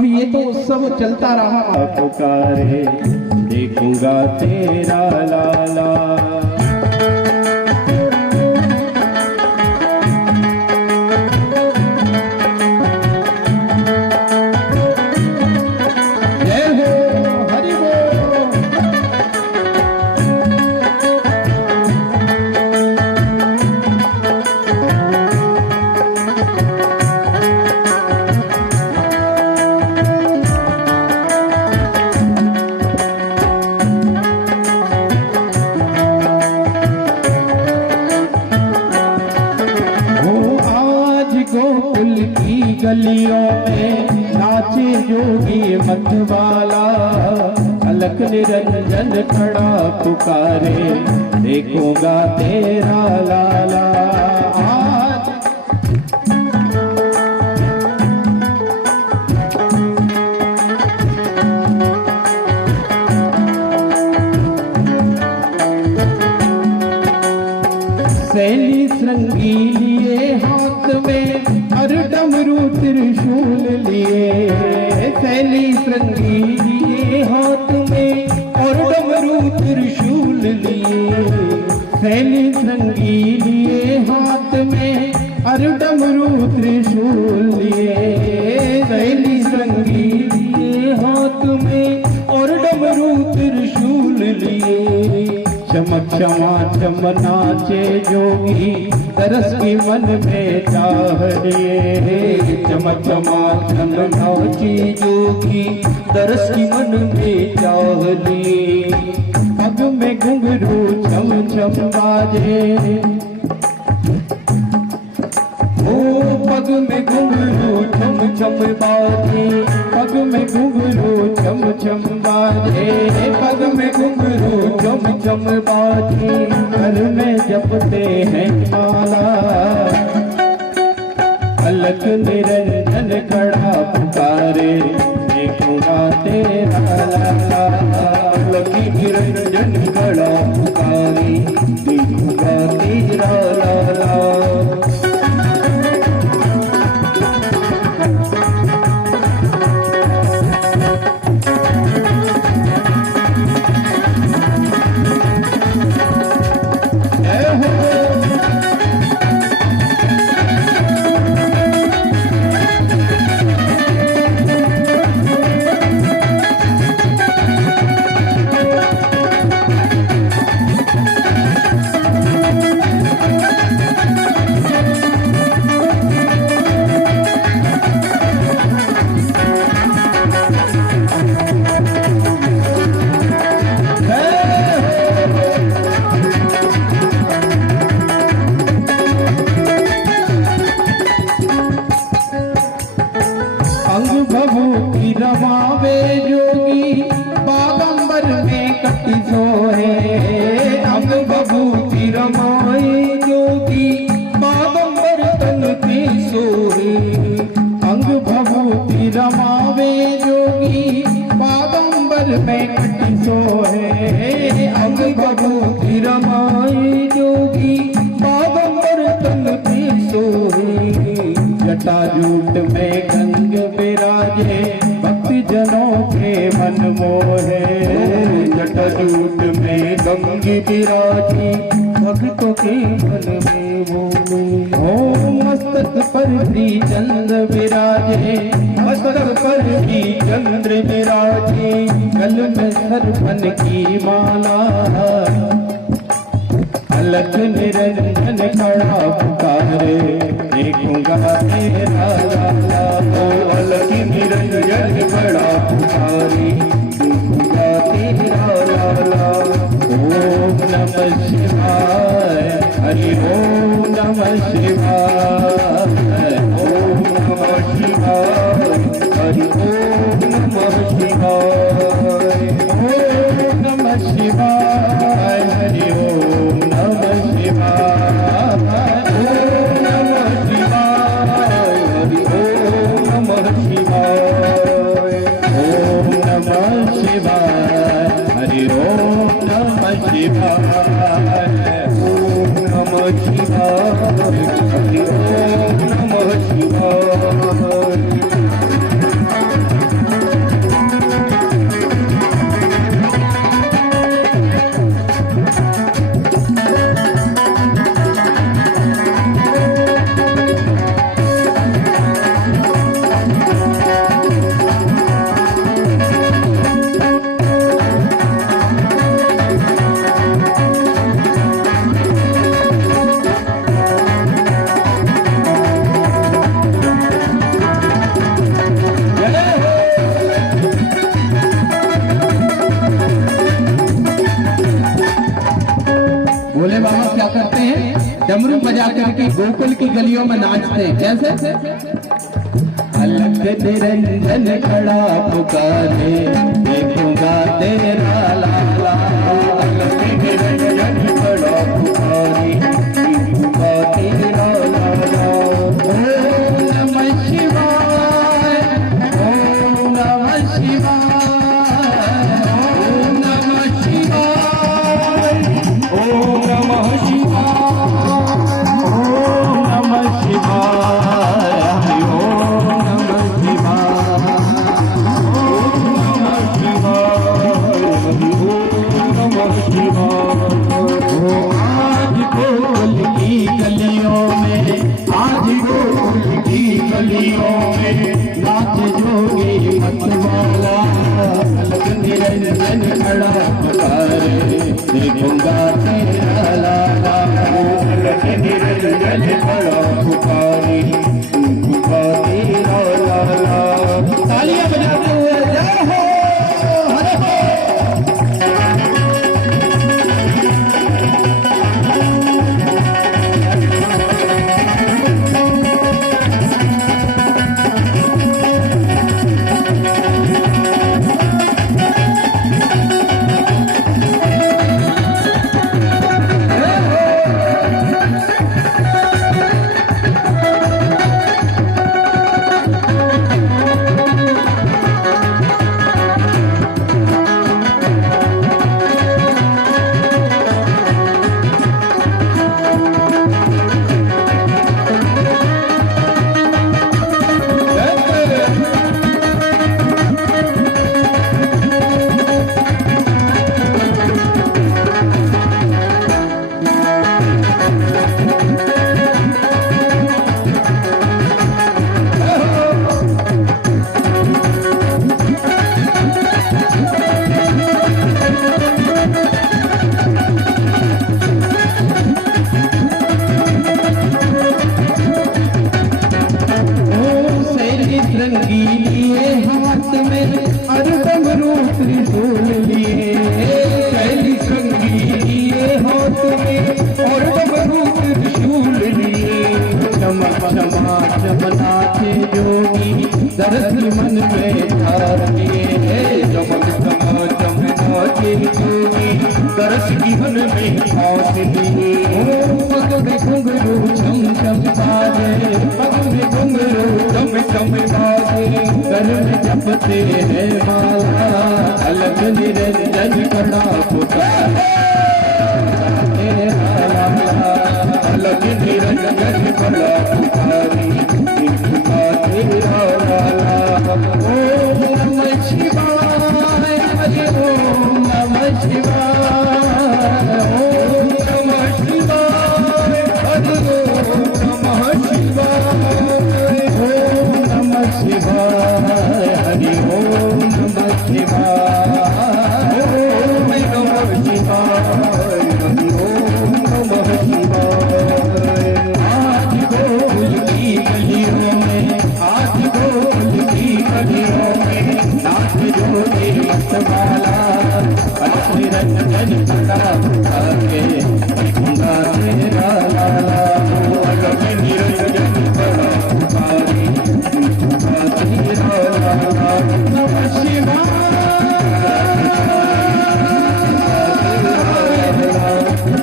अब ये तो उत्सव चलता रहा। पुकारे देखूंगा तेरा लाला, जय हो हरि बोल। गोकुल की गलियों में नाचे जोगी मतवाला, अलख निरंजन खड़ा पुकारे देखूंगा तेरा लाला। आज सैली श्रृंगी लिए हाथ में और डमरू त्रिशूल लिए, सैली श्रृंगी लिए हाथ में और डमरू त्रिशूल लिए, सैली श्रृंगी लिए हाथ में और डमरू त्रिशूल लिए, सैली श्रृंगी लिए हाथ में और डमरू त्रिशूल लिए। चमक क्षमा चम नाचे जोगी तरस की मन में चाह लिए, चमक क्षमा चम नाचे जोगी तरस की मन में चाह लिए। पग में घुंघरू छम छम बाजे, ओ पग में घुंघरू छम छम बाजे, पग में घुंघरू छम छम बाजे, पग में घुंघरू छम छम बाजे, घर में जपते हैं माला, अलख निरंजन खड़ा पुकारे देखूंगा तेरा लाला, अलख निरंजन खड़ा पुकारे देखूंगा तेरा लाला। रमावे जोगी बागंबर में कटी सोहे, अंग बबूती रमाए जोगी बागंबर तन की सोहे, अंग बबूती रमावे जोगी बागंबर में कटी सोहे, अंग बबूती रमाए जोगी बागंबर तन की सोहे। जटाजूट में गंग विराजे भक्ति जनों के मन मोहे, जटाजूट में गंग विराजे भक्तों के मन में मोहे। ओ मस्तक पर श्री चंद्र विराजे, मस्तक पर श्री चंद्र विराजे, गल में सरफन की माला, अलख निरंजन खड़ा पुकारे देखूंगा तेरा लाला, ओ अलख निरंजन खड़ा पुकारे देखूंगा तेरा लाला। ओम नमः शिवाय, हरि ओम नमः शिवाय, ओम नमः शिवाय, हरि ओम नमः शिवाय, ओम नमः शिवाय, हरि ओम नमः शिवाय, ओम नमः शिवाय, हरि ओम नमः शिवाय। जाकर के गोकुल की गलियों में नाचते हैं। कैसे? अलग निरंजन खड़ा पुकारे, देखूंगा तेरा लाला। अलग निरंजन खड़ा पुकारे, देखूंगा तेरा लाला। ओम नमः शिवाय, ओम नमः शिवाय, ओम नमः शिवाय, ओम नमः शिवाय, ओम नमः शिवाय, ओम नमः शिवाय, ओम नमः शिवाय। आज गोकुल की गलियों में, आज गोकुल की गलियों में नाच जोगी मतवाला। अलग निरंजन खड़ा पुकारे, देखूंगा तेरा लाला। अलग निरंजन खड़ा पुकारे, देखूंगा तेरा लाला। तालियां बजाते हुए जय हो, हरे हो। रंगीली हाथ में अरदम रूप त्रिशूल लिए। शैली रंगीली हाथ में अरदम रूप त्रिशूल लिए। चमक चमा चमनाचे जोगी दरस मन में धार लिए। चमक चमा चमनाचे जोगी दरस की मन में फांस लिए। पग में घुंघरू छम छम बाजे, पग में घुंघरू छम छम बाजे। घर में जपते हैं माला, अलग निरंजन खड़ा पुकारे। अलग निरंजन खड़ा पुकारे, देखूंगा तेरा लाला। ओम नमः शिवाय, हरि ओम नमः शिवाय, ओम नमः शिवाय, हरि ओम नमः शिवाय, ओम नमः शिवाय, हरि ओम नमः शिवाय, ओम नमः शिवाय, हरि ओम नमः शिवाय। आज गोकुल की गलियों में, आज गोकुल की गलियों में नाच जोगी मतवाला। अलग निरंजन खड़ा पुकारे, देखूंगा तेरा लाला। अलग निरंजन खड़ा पुकारे, देखूंगा तेरा लाला। नमः शिवाय,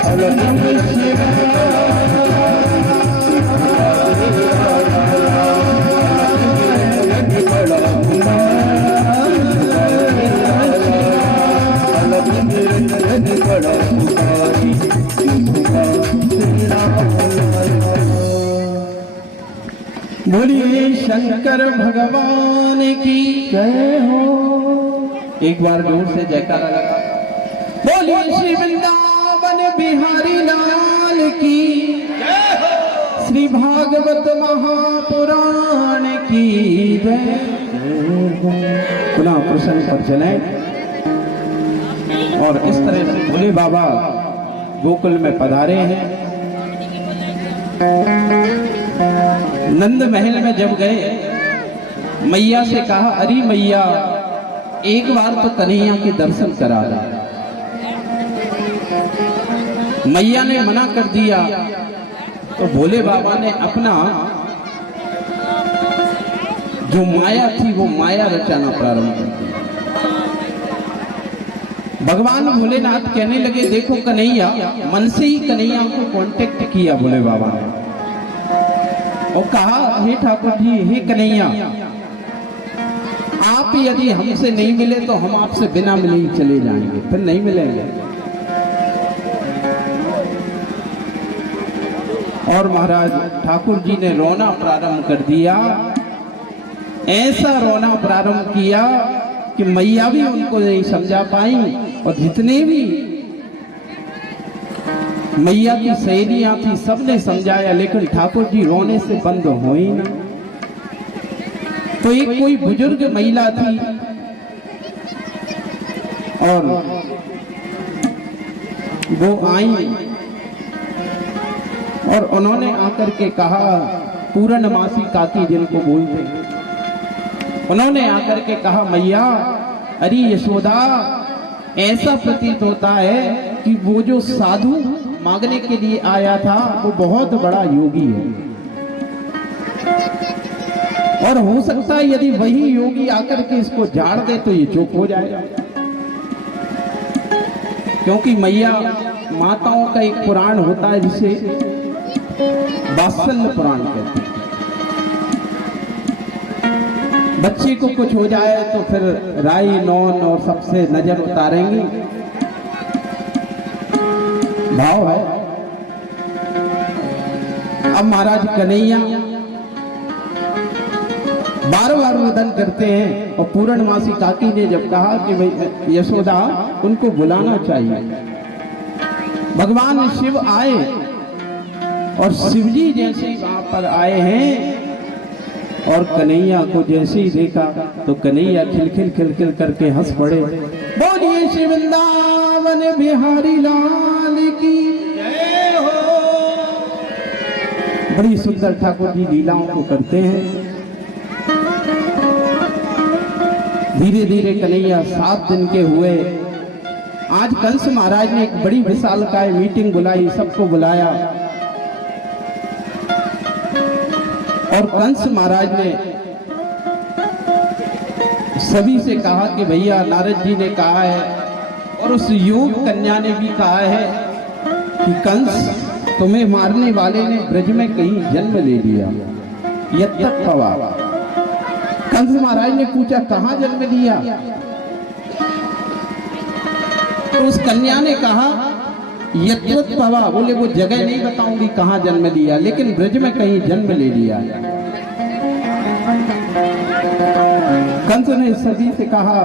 अलग नमः शिवाय, बोलिए शंकर भगवान की जय हो। एक बार जोर से जयकारा लगा। बोलिए श्री वृंदावन बिहारी लाल की जय हो। श्री भागवत महापुराण की जय। पुनः प्रसंग पर चलें और इस तरह से भोले बाबा गोकुल में पधारे हैं। नंद महल में जब गए, मैया से कहा, अरे मैया एक बार तो कन्हैया के दर्शन करा दे। मैया ने मना कर दिया तो भोले बाबा ने अपना जो माया थी वो माया रचाना प्रारंभ कर दिया। भगवान भोलेनाथ कहने लगे, देखो कन्हैया, मन से ही कन्हैया को कांटेक्ट किया भोले बाबा ने और कहा, हे ठाकुर जी, हे कन्हैया, आप यदि हमसे नहीं मिले तो हम आपसे बिना मिले ही चले जाएंगे, फिर नहीं मिलेंगे। और महाराज ठाकुर जी ने रोना प्रारंभ कर दिया। ऐसा रोना प्रारंभ किया कि मैया भी उनको नहीं समझा पाई और जितने भी मैया की सहेलियां थी सबने समझाया, लेकिन ठाकुर जी रोने से बंद हो ही नहीं। तो एक कोई बुजुर्ग महिला थी और वो आई और उन्होंने आकर के कहा, पूर्णमासी काकी जिनको बोलते, उन्होंने आकर के कहा, मैया, अरे यशोदा, ऐसा प्रतीत होता है कि वो जो साधु मांगने के लिए आया था वो बहुत बड़ा योगी है और हो सकता है यदि वही योगी आकर के इसको झाड़ दे तो ये चुप हो जाएगा। क्योंकि मैया माताओं का एक पुराण होता है जिसे वात्सल्य पुराण कहते हैं। बच्चे को कुछ हो जाए तो फिर राई नौन और सबसे नजर उतारेंगी, भाव है। अब महाराज कन्हैया बार बार निवेदन करते हैं और पूर्णमासी काकी ने जब कहा कि भाई यशोदा, उनको बुलाना चाहिए, भगवान शिव आए और शिवजी जैसे वहां पर आए हैं और कन्हैया को जैसे ही देखा तो कन्हैया खिलखिल खिलखिल करके हंस पड़े। बोलिए श्री वृंदावन बिहारी लाल की जय हो। बड़ी सुंदर ठाकुर जी लीलाओं को करते हैं। धीरे धीरे कन्हैया 7 दिन के हुए। आज कंस महाराज ने एक बड़ी विशालकाय मीटिंग बुलाई, सबको बुलाया और कंस महाराज ने सभी से कहा कि भैया, नारद जी ने कहा है और उस योग कन्या ने भी कहा है कि कंस, तुम्हें मारने वाले ने ब्रज में कहीं जन्म ले लिया। यत्तत् भवा। कंस महाराज ने पूछा, कहां जन्म लिया? तो उस कन्या ने कहा, यत्तत् भवा। बोले वो जगह नहीं बताऊंगी कहां जन्म लिया, लेकिन ब्रज में कहीं जन्म ले लिया। कंस ने सभी से कहा,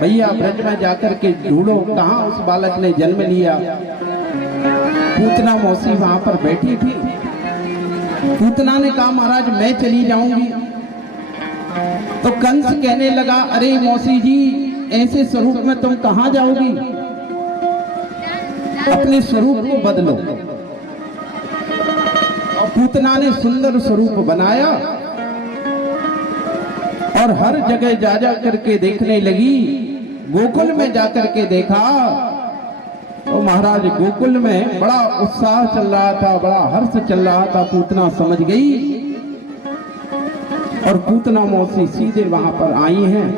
भैया ब्रज में जाकर के ढूंढो कहां उस बालक ने जन्म लिया। पूतना मौसी वहां पर बैठी थी। पूतना ने कहा, महाराज मैं चली जाऊंगी। तो कंस कहने लगा, अरे मौसी जी, ऐसे स्वरूप में तुम कहां जाओगी? अपने स्वरूप को बदलो। और पूतना ने सुंदर स्वरूप बनाया और हर जगह जा जा करके देखने लगी। गोकुल में जाकर के देखा तो महाराज गोकुल में बड़ा उत्साह चल रहा था, बड़ा हर्ष चल रहा था। पूतना समझ गई और पूतना मौसी सीधे वहां पर आई हैं।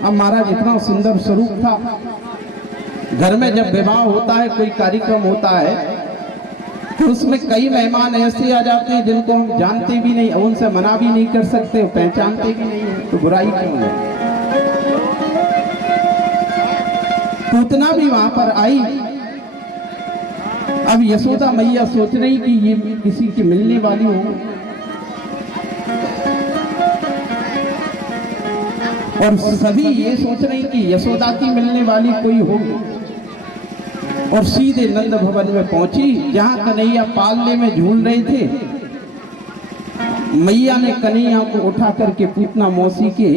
अब महाराज इतना सुंदर स्वरूप था। घर में जब विवाह होता है, कोई कार्यक्रम होता है, तो उसमें कई मेहमान ऐसे आ जाते हैं जिनको हम जानते भी नहीं, उनसे मना भी नहीं कर सकते, पहचानते भी नहीं है, तो बुराई क्यों है। पूतना भी वहां पर आई। अब यशोदा मैया सोच रही कि ये किसी की मिलने वाली हो, और सभी ये सोच रही कि यशोदा की मिलने वाली कोई होगी। और सीधे नंद भवन में पहुंची, जहां कन्हैया पालने में झूल रहे थे। मैया ने कन्हैया को उठा करके पूतना मौसी के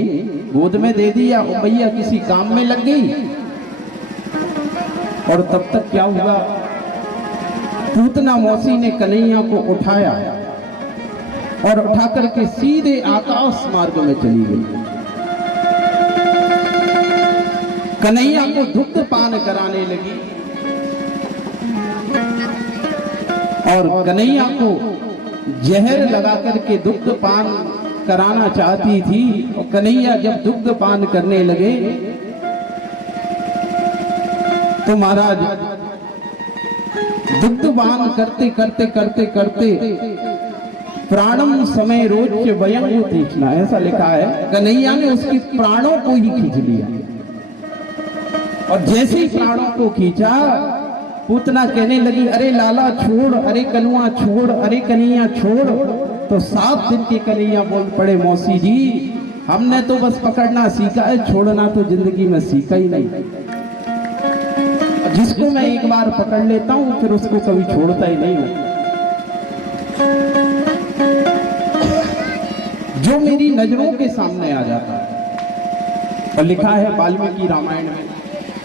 गोद में दे दिया और मैया किसी काम में लग गई। और तब तक क्या हुआ, पूतना मौसी ने कन्हैया को उठाया और उठा करके सीधे आकाश मार्ग में चली गई। कन्हैया को दुग्ध पान कराने लगी और कन्हैया को जहर लगा करके दुग्ध पान कराना चाहती थी। और कन्हैया जब दुग्ध पान करने लगे तो महाराज दुग्ध पान करते करते करते करते प्राणम समय रोज के वयं तीक्ष्णा, ऐसा लिखा है। कन्हैया ने उसके प्राणों को ही खींच लिया। और जैसे ही प्राणों को खींचा, पूतना कहने लगी, अरे लाला छोड़, अरे कनुआ छोड़, अरे कन्हैया छोड़। तो 7 दिन के कन्हैया बोल पड़े, मौसी जी हमने तो बस पकड़ना सीखा है, छोड़ना तो जिंदगी में सीखा ही नहीं। जिसको मैं एक बार पकड़ लेता हूं फिर उसको कभी छोड़ता ही नहीं हूं। जो मेरी नजरों के सामने आ जाता है। और लिखा है वाल्मीकि रामायण में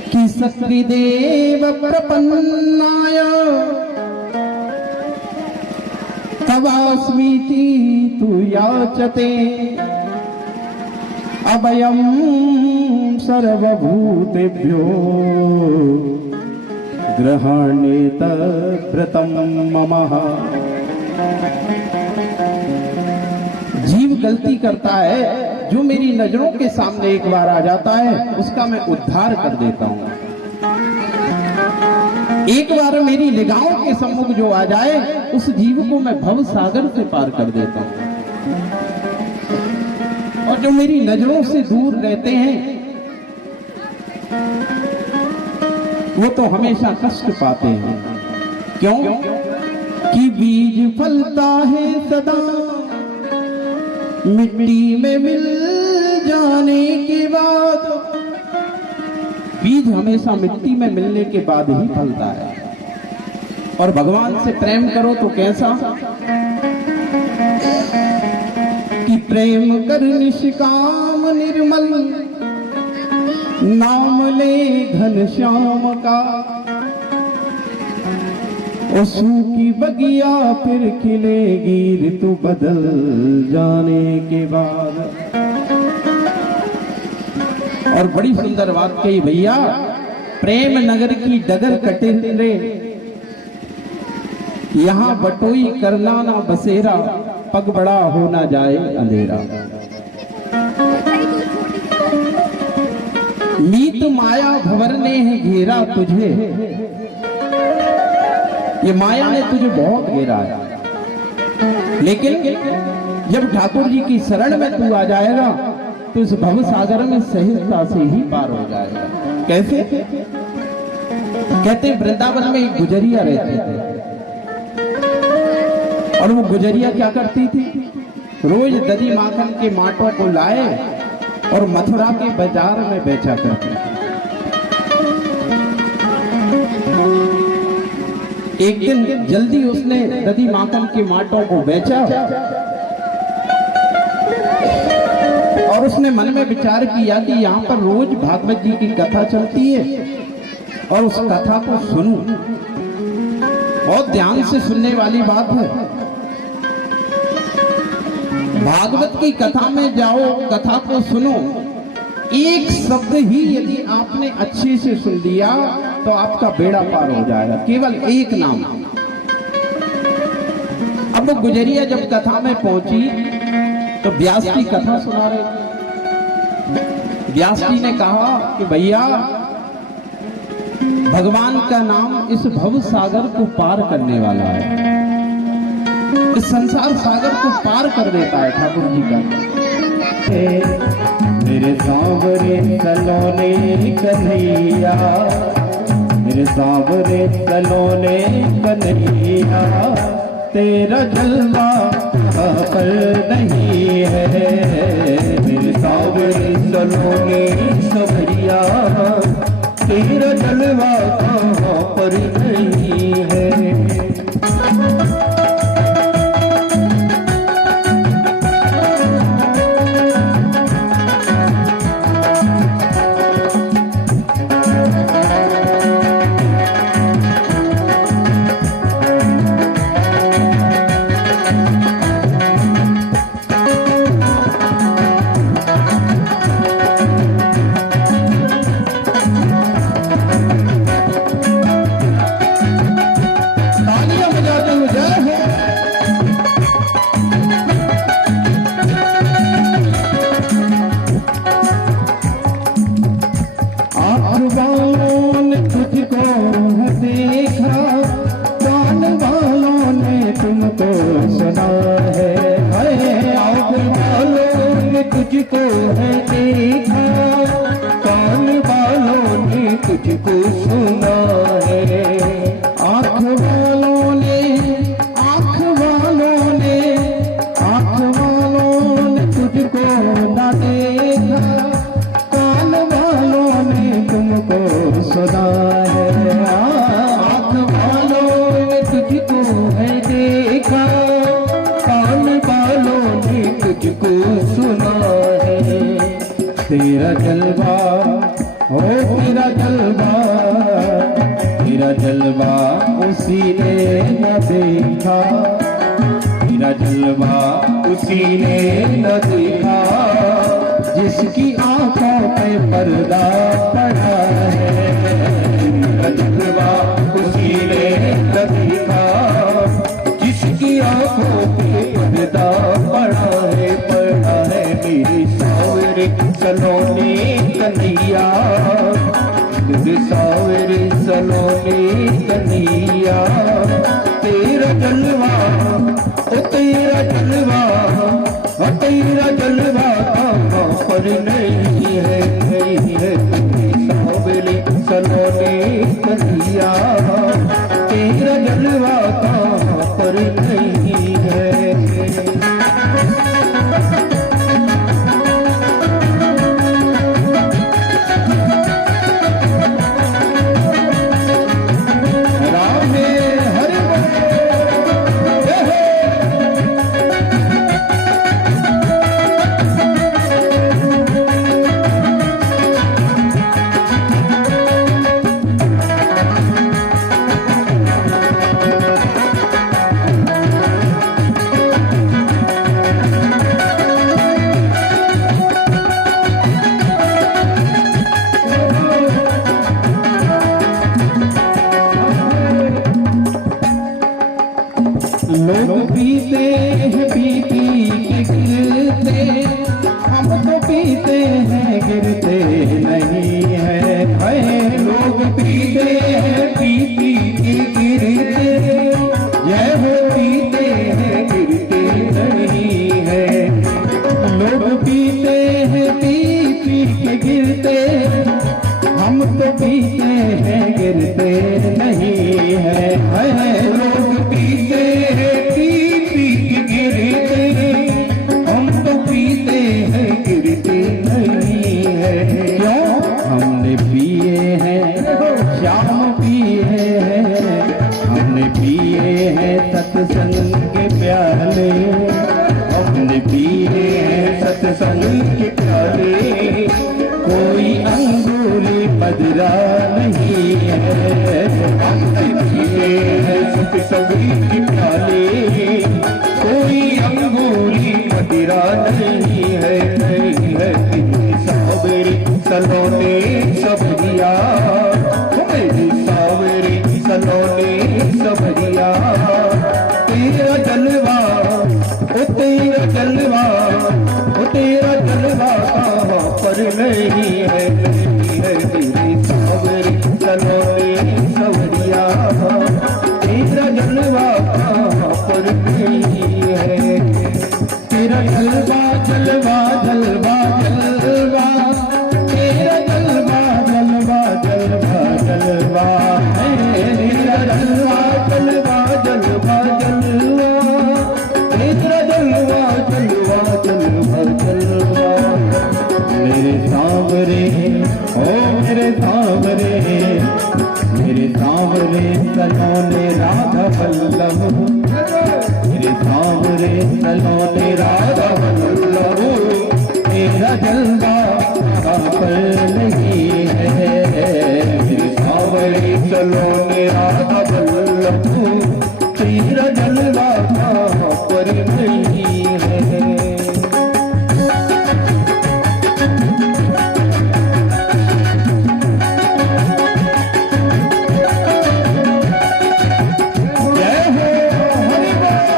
कि सकृदेव प्रपन्नाय तवास्मीति तु याचते अभयं सर्वभूतेभ्यो ग्रहणेत व्रतम ममः। जीव गलती करता है, जो मेरी नजरों के सामने एक बार आ जाता है उसका मैं उद्धार कर देता हूं। एक बार मेरी निगाहों के सम्मुख जो आ जाए उस जीव को मैं भव सागर से पार कर देता हूं। और जो मेरी नजरों से दूर रहते हैं वो तो हमेशा कष्ट पाते हैं। क्यों? कि बीज फलता है सदा मिट्टी में मिल जाने के बाद। बीज हमेशा मिट्टी में मिलने के बाद ही फलता है। और भगवान से प्रेम करो तो कैसा कि प्रेम कर निष्काम निर्मल, नाम ले घनश्याम का। सूखी बगिया फिर खिलेगी ऋतु बदल जाने के बाद। और बड़ी सुंदर बात कही भैया, प्रेम नगर की डगर कटे रे, यहाँ बटोई करना ना बसेरा, पग बड़ा हो ना जाए अंधेरा। मीत माया भंवर ने है घेरा तुझे, ये माया ने तुझे बहुत घेरा है। लेकिन जब ठाकुर जी की शरण में तू आ जाएगा तो इस भव सागर में सहजता से ही पार हो जाएगा। कैसे? कहते वृंदावन में एक गुजरिया रहते थे और वो गुजरिया क्या करती थी, रोज दही माखन के माटों को लाए और मथुरा के बाजार में बेचा करती थी। एक दिन जल्दी उसने दही माखन के माटों को बेचा और उसने मन में विचार किया कि यहाँ पर रोज भागवत जी की कथा चलती है और उस कथा को सुनूं। बहुत ध्यान से सुनने वाली बात है। भागवत की कथा में जाओ, कथा को सुनो, एक शब्द ही यदि आपने अच्छे से सुन लिया तो आपका बेड़ा पार हो जाएगा, केवल एक नाम। अब वो गुजरिया जब कथा में पहुंची तो व्यास जी कथा सुना रहे। व्यास जी ने कहा कि भैया भगवान का नाम इस भव सागर को पार करने वाला है, इस संसार सागर को पार कर देता है ठाकुर जी का। मेरे सांवरे सलोने कन्हैया, मेरे सांवरे सलोने कन्हैया, तेरा जलवा पर नहीं है। मेरे सांवरे सलोने सवरिया, तेरा जलवा पर नहीं है। तुझको सुना है। आँख वालों ने तुझको न देखा, कान वालों ने तुमको सुना है। आँख वालों ने तुझको है देखा, कान वालों ने तुझको सुना है। तेरा जलवा हो तेरा जलवा उसी ने न देखा, तेरा जलवा उसी ने न देखा, जिसकी आंखों पे पर्दा पड़ा है। जलवा उसी ने न देखा, जिसकी आंखों पे पर्दा पड़ा है। पड़ा है मेरी सावरे सलोनी कन्हैया, मेरे सावरे सलोनी कन्हैया। तेरा जलवा ओ तेरा जलवा, ओ तेरा जलवा कहाँ पर नहीं है, नहीं है। सावरे सलोनी कन्हैया, तेरा जलवा कहाँ पर नहीं है। लोग पीते हैं पीती के गिरते, हम तो पीते हैं गिरते नहीं है। लोग पीते हैं पीती के गिरते, यह हो पीते हैं गिरते नहीं है। लोग पीते हैं पी के गिरते, हम तो पीते हैं गिरते नहीं है। लोग पीते हैं पीती के गिरते, हम तो पीते हैं गिरते नहीं है। क्यों? हमने पिए हैं शाम पिए हैं, हमने पिए हैं सत्संग के प्याले, हमने पिए हैं सत्संग के प्याले। कोई अंगूरी मदिरा नहीं है। हमने पिए हैं सत्संग के प्याले, कोई अंगूरी मदिरा नहीं है, नहीं है। सावरी सलोने सबरिया, मेरी सावरी सलोने सबरिया। तेरा जलवा ओ तेरा जलवा, ओ तेरा जलवा कहाँ पर नहीं है, नहीं है। तेरी सावरी सलोने सबरिया, तेरा जलवा कहाँ पर नहीं है। तेरा जलवा जलवा जलवा जलवा, तेरा जलवा जलवा जलवा जलवा है। तेरा जलवा जलवा जलवा जलवा, तेरा जलवा जलवा जलवा जलवा। मेरे सांवरे ओ मेरे सांवरे, मेरे सांवरे सलोने राधा वल्लभ, मेरे सांवरे सलोने राधा वल्लभ। तेरा जलवा कहाँ पर नहीं है, मेरे सांवरे सलोने राधा वल्लभ। तेरा जलवा कहाँ पर नहीं है। जय हो हरि बोल।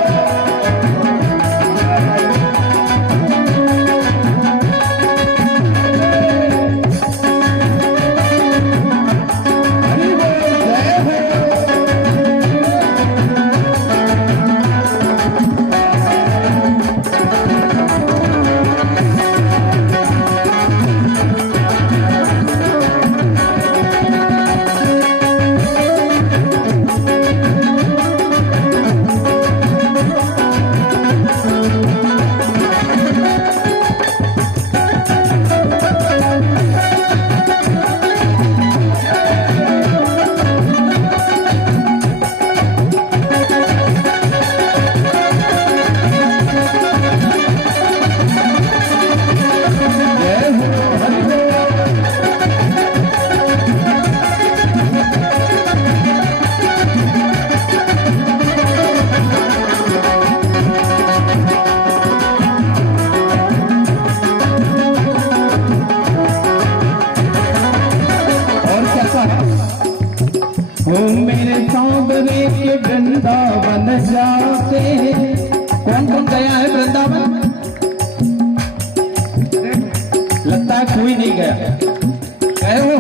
जय हो।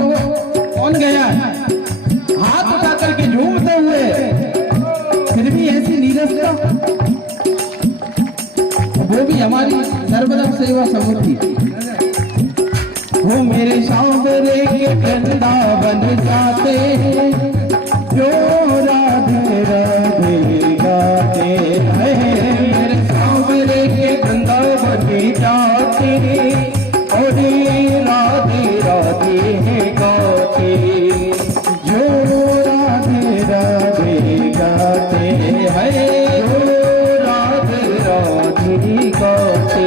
कौन गया? हाथ उठा करके झूमते हुए, फिर भी ऐसी नीरसता, वो भी हमारी सर्वदा सेवा समुद्री। वो मेरे सांवरे के वृंदावन जाते, जो राधे राधे गाते हैं। मेरे सांवरे के वृंदावन जाते, और राधे राधे गाते, जो राधे राधे गाते हैं, जो राधे राधे गाते।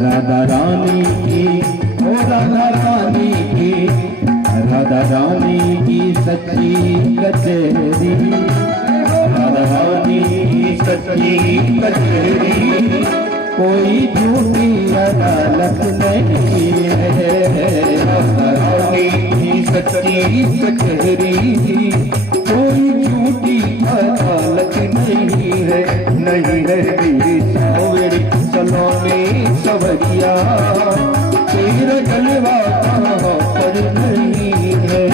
राधा रानी की, ओ राधा रानी की, राधा रानी की सच्ची कचहरी, राधा रानी की सच्ची कचहरी, कोई झूठी अदालत नहीं है। राधा रानी की सच्ची कचहरी, कोई झूठी अदालत नहीं है। नहीं है मेरी सांवरी सलोनी सवरिया, तेरा जलवा कहाँ पर नहीं है।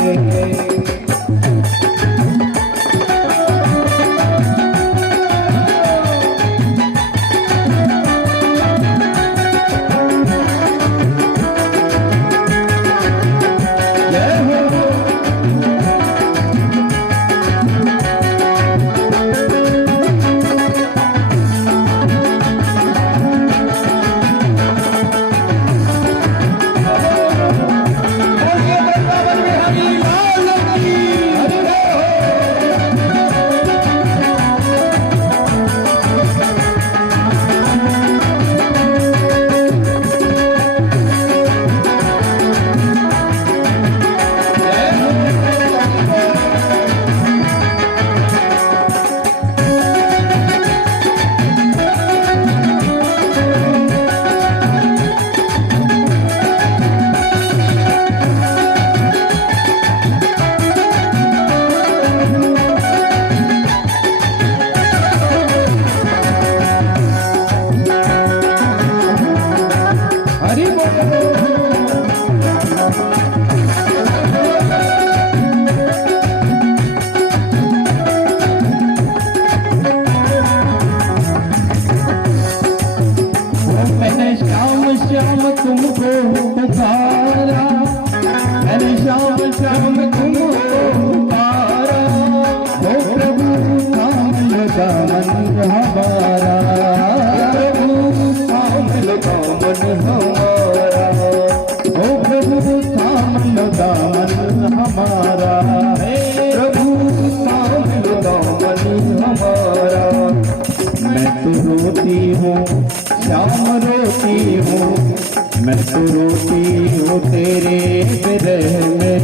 मैं तो रोती हूँ तेरे विरह में,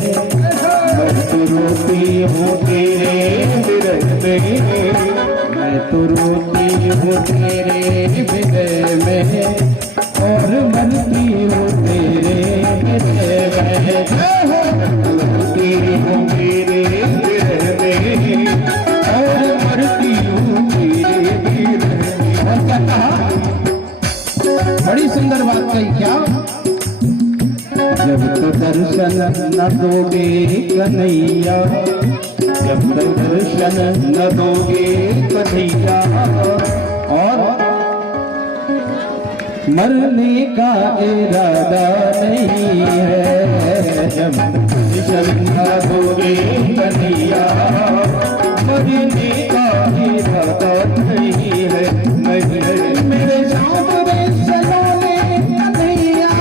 मैं तो रोती हूँ तेरे विरह में, मैं तो रोती हूँ तेरे विरह में, और मरती हूँ तेरे विरह में। रोती हूँ तेरे विरह में, और मरती हूँ तेरे विरह में। और क्या कहा? बड़ी सुंदर बात कही। क्या? जब तो दर्शन न दोगे कन्हैया, जब तक दर्शन न दोगे कन्हैया, और मरने का इरादा नहीं है। जब दर्शन न दोगे कन्हैया, मरने का इरादा नहीं है। मेरे सांवरे सलोने कन्हैया,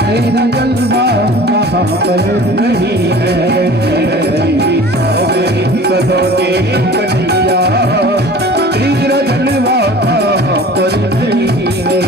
तेरा जलवा कहाँ पर नहीं है। सांवरे सलोने कन्हैया, तेरा जलवा कहाँ पर नहीं है।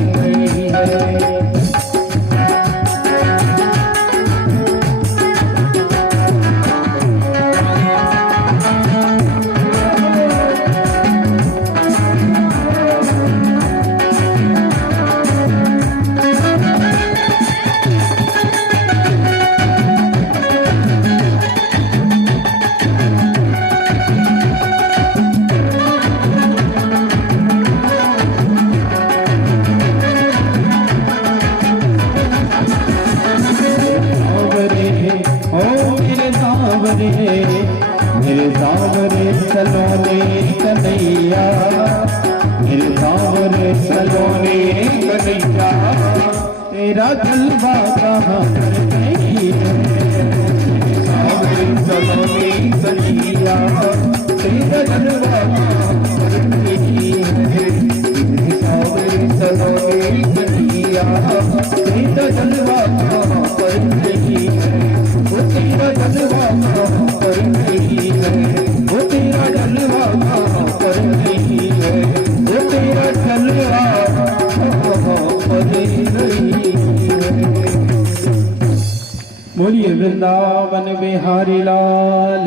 सावरे मेरे सावरे सलोने कन्हैया, मेरे सावरे सलोने कन्हैया, तेरा जलवा कहाँ नहीं है। सावरे सलोने कन्हैया, तेरा जलवा कहाँ नहीं है। सावरे सलोने कन्हैया, तेरा जलवा कहाँ पर नहीं है। वो तेरा जलवा कहाँ पर नहीं है। वो तेरा जलवा कहाँ पर नहीं है। वो तेरा जलवा कहाँ पर नहीं है। बोलिए वृंदावन बिहारी लाल